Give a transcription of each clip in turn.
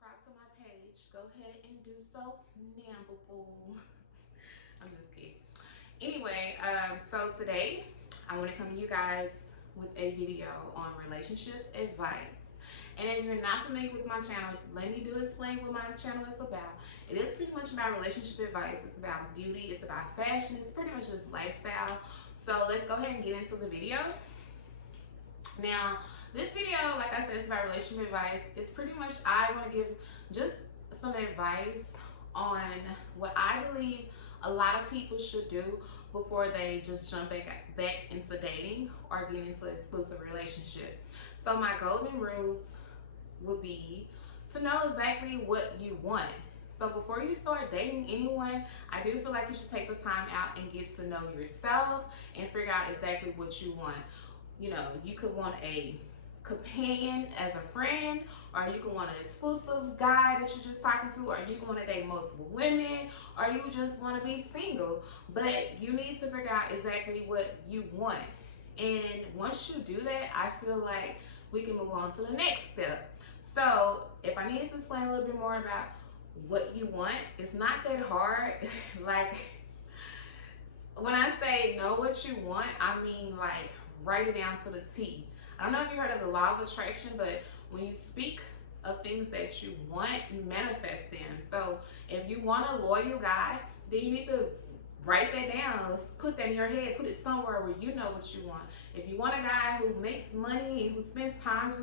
subscribe to my page, go ahead and do so now, boo. I'm just kidding. Anyway, so today I want to come to you guys with a video on relationship advice. And if you're not familiar with my channel, let me explain what my channel is about. It is pretty much about relationship advice. It's about beauty. It's about fashion. It's pretty much just lifestyle. So let's go ahead and get into the video. Now, this video, like I said, is about relationship advice. It's pretty much, I want to give just some advice on what I believe a lot of people should do before they just jump back into dating or get into an exclusive relationship. So my golden rules would be to know exactly what you want. So before you start dating anyone, I do feel like you should take the time out and get to know yourself and figure out exactly what you want. You know, you could want a companion as a friend, or you can want an exclusive guy that you're just talking to, or you can want to date multiple women, or you just want to be single. But you need to figure out exactly what you want. And once you do that, I feel like we can move on to the next step. So if I need to explain a little bit more about what you want, it's not that hard. Like, when I say know what you want, I mean like write it down to the T. I don't know if you heard of the law of attraction, but when you speak of things that you want, you manifest them. So if you want a loyal guy, then you need to write that down. Let's put that in your head. Put it somewhere where you know what you want. If you want a guy who makes money and who spends time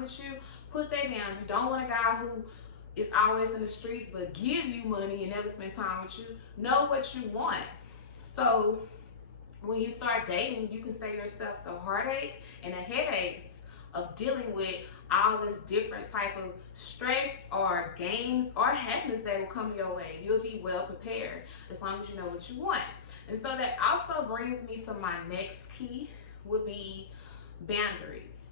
with you, put that down. You don't want a guy who is always in the streets but give you money and never spend time with you. Know what you want. So when you start dating, you can save yourself the heartache and the headaches of dealing with all this different type of stress or games or happiness that will come your way. You'll be well prepared as long as you know what you want. And so that also brings me to my next key, would be boundaries.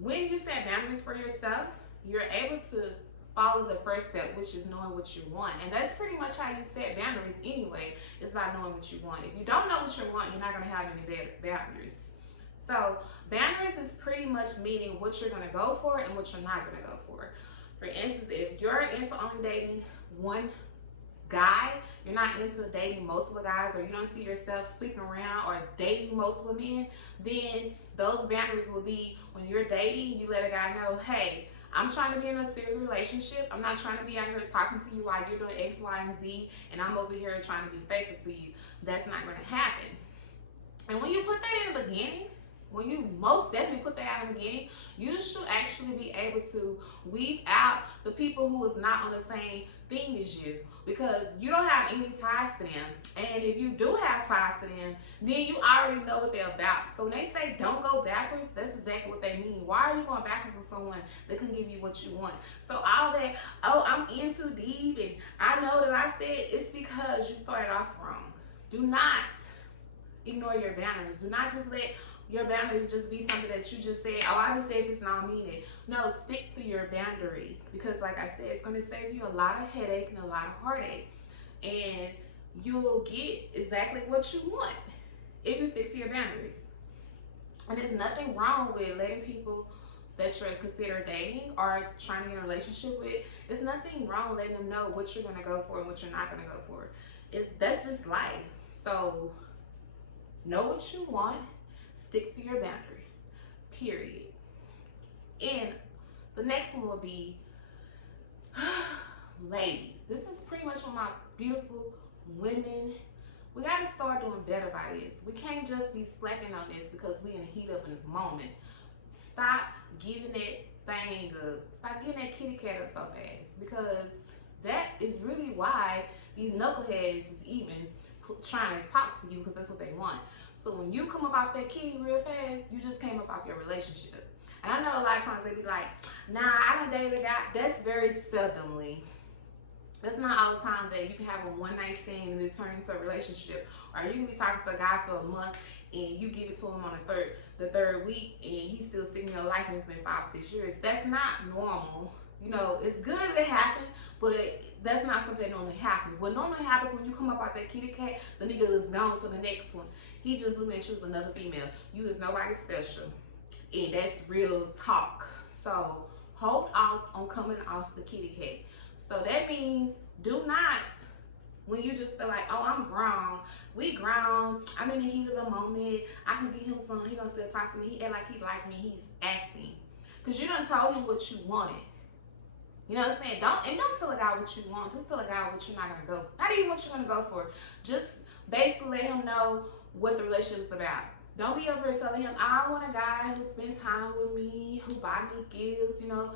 When you set boundaries for yourself, you're able to follow the first step, which is knowing what you want. And that's pretty much how you set boundaries anyway. It's by knowing what you want. If you don't know what you want, you're not going to have any boundaries. So boundaries is pretty much meaning what you're going to go for and what you're not going to go for. For instance, if you're into only dating one guy, you're not into dating multiple guys, or you don't see yourself sleeping around or dating multiple men, then those boundaries will be when you're dating, you let a guy know, hey, I'm trying to be in a serious relationship. I'm not trying to be out here talking to you while you're doing X, Y, and Z, and I'm over here trying to be faithful to you. That's not going to happen. And when you put that in the beginning, when you most definitely put that out in the beginning, you should actually be able to weed out the people who is not on the same thing as you, because you don't have any ties to them. And if you do have ties to them, then you already know what they're about. So when they say don't go backwards, that's exactly what they mean. Why are you going backwards with someone that can give you what you want? So all that, oh, I'm in too deep and I know that I said, it's because you started off wrong. Do not ignore your boundaries. Do not just let your boundaries just be something that you just said, oh, I just said this and I don't mean it. No, stick to your boundaries, because like I said, it's going to save you a lot of headache and a lot of heartache. And you'll get exactly what you want if you stick to your boundaries. And there's nothing wrong with letting people that you're consider dating or trying to get in a relationship with, there's nothing wrong letting them know what you're going to go for and what you're not going to go for. That's just life. So know what you want. Stick to your boundaries, period. And the next one will be, ladies, this is pretty much for my beautiful women. We got to start doing better by this. We can't just be slacking on this because we in the heat of the moment. Stop giving that thing up. Stop getting that kitty cat up so fast, because that is really why these knuckleheads is even trying to talk to you, because that's what they want. So when you come up off that kitty real fast, you just came up off your relationship. And I know a lot of times they be like, nah, I done dated a guy. That's very seldomly. That's not all the time that you can have a one-night stand and it turn into a relationship. Or you can be talking to a guy for a month and you give it to him on the third week and he's still sticking in your life and it's been 5-6 years. That's not normal. You know, it's good that it happened, but that's not something that normally happens. What normally happens when you come up out that kitty cat, the nigga is gone to the next one. He just looking at you as another female. You is nobody special. And that's real talk. So hold off on coming off the kitty cat. So that means do not, when you just feel like, oh, I'm grown, we grown, I'm in the heat of the moment, I can get him some, he gonna still talk to me, he act like he like me, he's acting. Because you done told him what you wanted. You know what I'm saying? Don't tell a guy what you want. Just tell a guy what you're not gonna go for. Not even what you're gonna go for. Just basically let him know what the relationship is about. Don't be over here telling him, I want a guy who spends time with me, who buy me gifts, you know,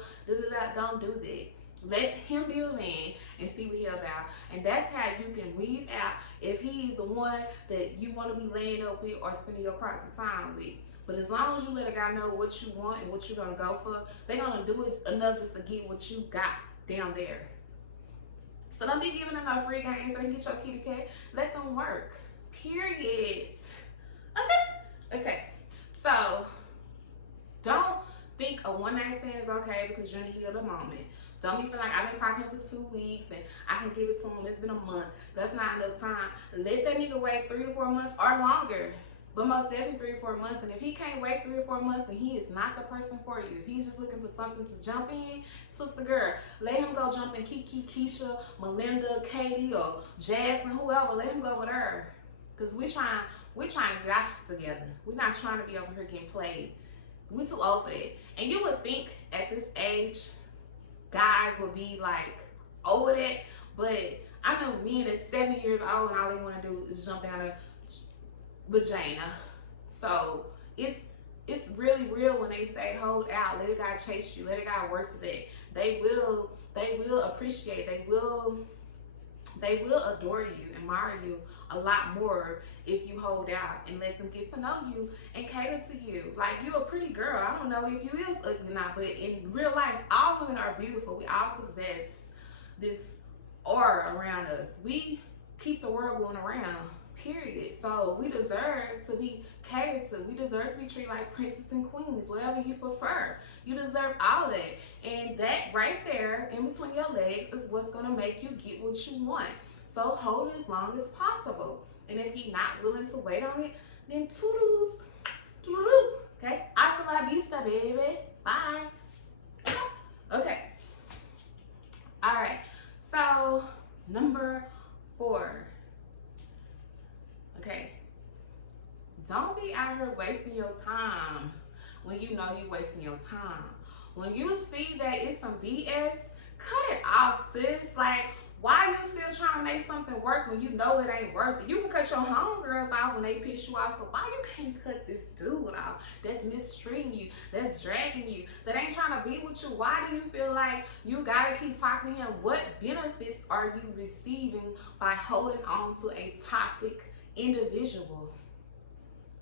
Don't do that. Let him be a man and see what he's about. And that's how you can weed out if he's the one that you want to be laying up with or spending your quality time with. But as long as you let a guy know what you want and what you're going to go for, they're going to do it enough just to get what you got down there. So don't be giving them no free games so they can get your kitty cat. Let them work. Period. Okay. So don't think a one-night stand is okay because you're in the heat of the moment. Don't be feeling like I've been talking for 2 weeks and I can give it to him. It's been a month. That's not enough time. Let that nigga wait 3 to 4 months or longer. But most definitely 3 to 4 months. And if he can't wait 3 or 4 months, then he is not the person for you. If he's just looking for something to jump in, sister girl, let him go jump in Kiki, Keisha, Melinda, Katie, or Jasmine, whoever. Let him go with her. Because we're trying to get our shit together. We're not trying to be over here getting played. We're too old for that. And you would think at this age, guys would be like over that. But I know men that's 70 years old and all they want to do is jump down a vagina. So it's really real when they say hold out, let a guy chase you, let a guy work for that. They will appreciate, they will adore you, admire you a lot more if you hold out and let them get to know you and cater to you. Like, you're a pretty girl. I don't know if you is ugly or not, but in real life, all women are beautiful. We all possess this aura around us. We keep the world going around, period. So we deserve to be catered to. We deserve to be treated like princess and queens, whatever you prefer. You deserve all that. And that right there in between your legs is what's going to make you get what you want. So hold it as long as possible. And if he's not willing to wait on it, then toodles. Toodaloo. Okay? Hasta la vista, baby. Bye. Okay. All right. So, number 4. Okay. Don't be out here wasting your time when you know you're wasting your time. When you see that it's some BS, cut it off, sis. Like, why you still trying to make something work when you know it ain't working? You can cut your homegirls off when they piss you off, so why you can't cut this dude off that's mistreating you, that's dragging you, that ain't trying to be with you? Why do you feel like you gotta keep talking to him? What benefits are you receiving by holding on to a toxic individual?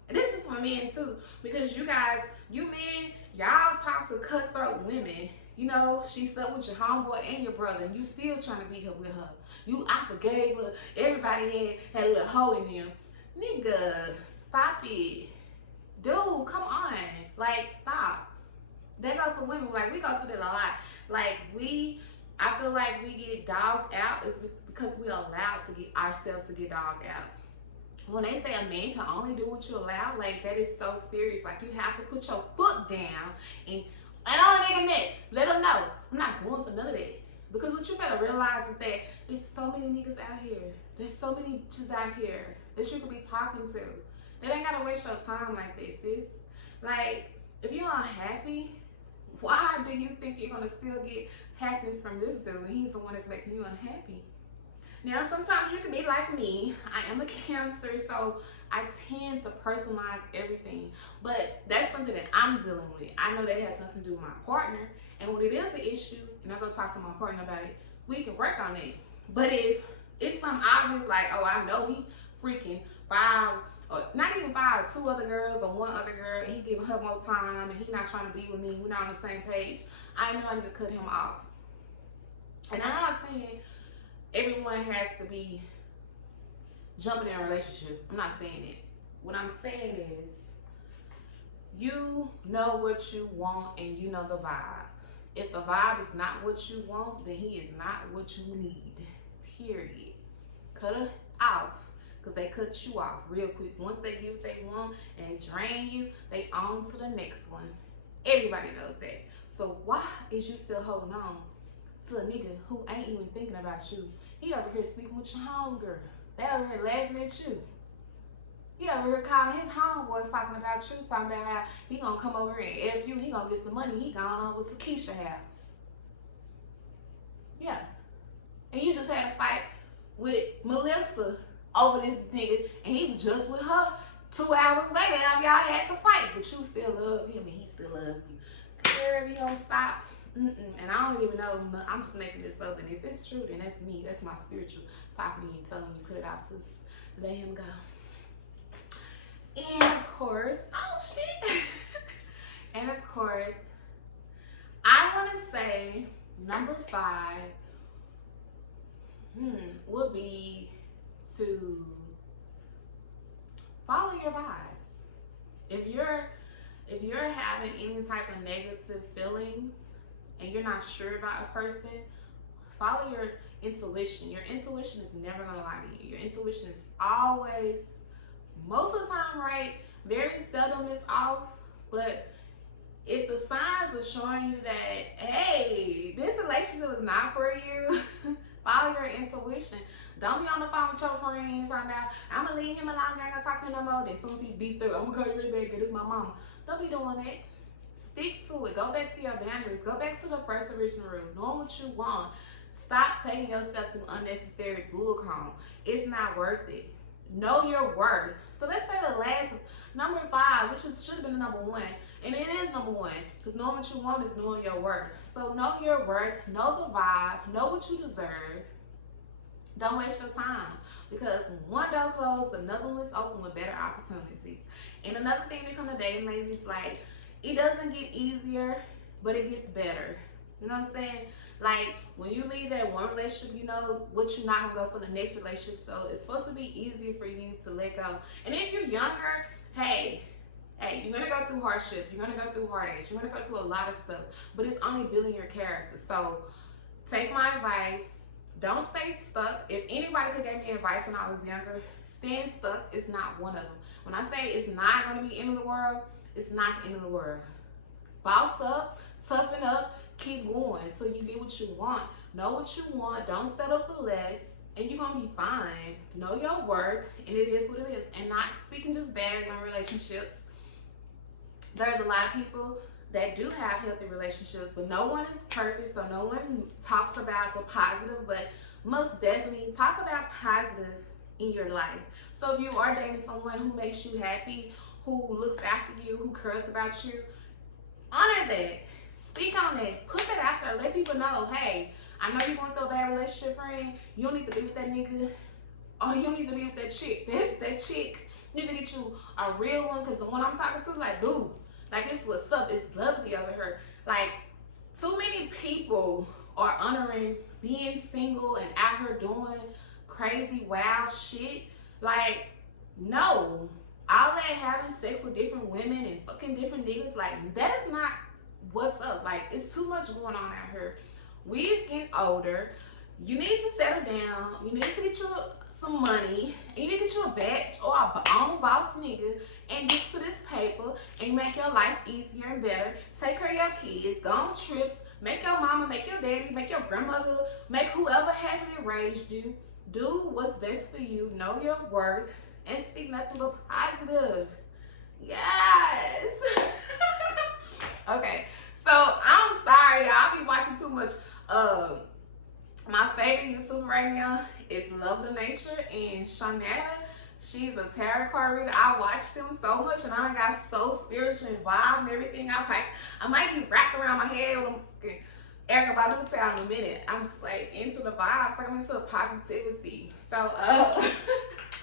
And this is for men too, because you guys, you men, y'all talk to cutthroat women. You know, she slept with your homeboy and your brother, and you still trying to be her with her. I forgave her. Everybody had a little hole in him. Nigga, stop it. Dude, come on. Like, stop. That goes for women. Like, we go through that a lot. Like, I feel like we get dogged out is because we're allowed to get ourselves to get dogged out. When they say a man can only do what you allow, like, that is so serious. Like, you have to put your foot down and on a nigga neck, let them know, I'm not going for none of that. Because what you better realize is that there's so many niggas out here. There's so many bitches out here that you could be talking to. They ain't gotta waste your time like this, sis. Like, if you're unhappy, why do you think you're gonna still get happiness from this dude and he's the one that's making you unhappy? Now, sometimes you can be like me. I am a Cancer, so I tend to personalize everything. But that's something that I'm dealing with. I know that it has nothing to do with my partner. And when it is an issue, and I go talk to my partner about it, we can work on it. But if it's something obvious, like, oh, I know he freaking 5, or not even 5, 2 other girls or 1 other girl, and he giving her more time, and he not trying to be with me, we're not on the same page, I know I need to cut him off. And I'm not saying everyone has to be jumping in a relationship. I'm not saying it. What I'm saying is, you know what you want and you know the vibe. If the vibe is not what you want, then he is not what you need. Period. Cut it off, because they cut you off real quick. Once they get what they want and drain you, they on to the next one. Everybody knows that. So why is you still holding on to a nigga who ain't even thinking about you? He over here sleeping with your homegirl. They over here laughing at you. He over here calling his homeboys talking about you, talking about how he gonna come over and F you, he gonna get some money, he gone over to Keisha's house. Yeah. And you just had a fight with Melissa over this nigga, and he was just with her 2 hours later, y'all had to fight, but you still love him and he still loves you. Girl, if you don't stop, and I don't even know, I'm just making this up, and if it's true, then that's me, that's my spiritual talking to you, telling you, cut it out, sis, let him go. And of course, oh shit, and of course, I want to say number 5 would be to follow your vibes. If you're having any type of negative feelings and you're not sure about a person, follow your intuition. Your intuition is never gonna lie to you. Your intuition is always, most of the time, right. Very seldom it's off, but if the signs are showing you that, hey, this relationship is not for you, follow your intuition. Don't be on the phone with your friends talking about, I'm gonna leave him alone, I ain't gonna talk to him no more. Then as soon as he beat through, I'm gonna call you right back, this is my mama. Don't be doing that. Stick to it. Go back to your boundaries. Go back to the first original rule. Knowing what you want. Stop taking yourself through unnecessary bullcrap. It's not worth it. Know your worth. So let's say the last, number 5, which should have been number 1, and it is number 1, because knowing what you want is knowing your worth. So know your worth, know the vibe, know what you deserve. Don't waste your time, because one door closed, another one's open with better opportunities. And another thing that comes to dating, ladies, like, it doesn't get easier, but it gets better. You know what I'm saying? Like, when you leave that one relationship, you know what you're not gonna go for the next relationship. So it's supposed to be easier for you to let go. And if you're younger, hey, you're gonna go through hardship, you're gonna go through heartaches, you're gonna go through a lot of stuff, but it's only building your character. So take my advice, don't stay stuck. If anybody could give me advice when I was younger, staying stuck is not one of them. When I say it's not gonna be the end of the world, it's not the end of the world. Boss up, toughen up, keep going until you get what you want. Know what you want, don't settle for less, and you're gonna be fine. Know your worth, and it is what it is. And not speaking just badly on relationships. There's a lot of people that do have healthy relationships, but no one is perfect, so no one talks about the positive, but most definitely talk about positive in your life. So if you are dating someone who makes you happy, who looks after you, who cares about you, honor that. Speak on that. Put that out there. Let people know, hey, I know you're going through a bad relationship, friend. You don't need to be with that nigga. Or you don't need to be with that chick. That chick, you need to get you a real one, because the one I'm talking to is like, dude, like, it's what's up. It's lovely over here. Like, too many people are honoring being single and out here doing crazy, wild shit. Like, no. All that having sex with different women and fucking different niggas, like, that is not what's up. Like, it's too much going on out here. We getting older. You need to settle down. You need to get you some money. And you need to get you a badge or a own boss nigga and get to this paper and make your life easier and better. Take care of your kids. Go on trips. Make your mama, make your daddy, make your grandmother, make whoever happily raised you. Do what's best for you. Know your worth. And speak nothing but positive. Yes. Okay. So I'm sorry, y'all. I be watching too much. My favorite YouTuber right now is Love the Nature and Shawnetta. She's a tarot card reader. I watch them so much, and I got so spiritual involved and everything. I might be wrapped around my head with them Erica Badu towel in a minute. I'm just like into the vibes. Like, I'm into the positivity. So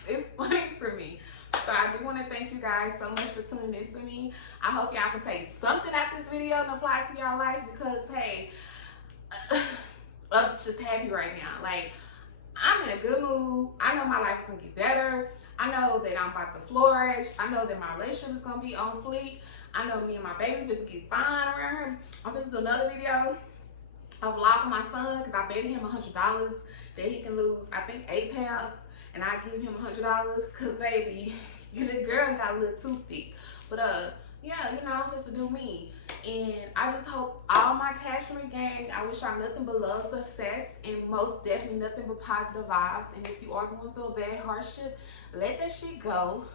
it's funny to me. So I do want to thank you guys so much for tuning in to me. I hope y'all can take something out this video and apply it to y'all life, because hey, I'm just happy right now. Like, I'm in a good mood. I know my life is gonna get better. I know that I'm about to flourish. I know that my relationship is gonna be on fleek. I know me and my baby just get fine around here. I'm gonna do another video, a vlog with my son, because I bet him $100 that he can lose, I think, 8 pounds. And I give him $100, because baby, the girl got a little too thick. But yeah, you know, just to do me. And I just hope all my Cashmere gang, I wish y'all nothing but love, success, and most definitely nothing but positive vibes. And if you are going through a bad hardship, let that shit go.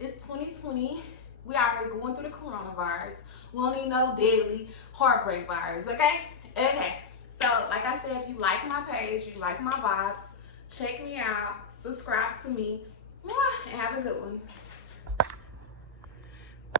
It's 2020. We already going through the coronavirus. We don't need no deadly heartbreak virus, okay? Okay. So, like I said, if you like my page, you like my vibes, check me out, subscribe to me, and have a good one.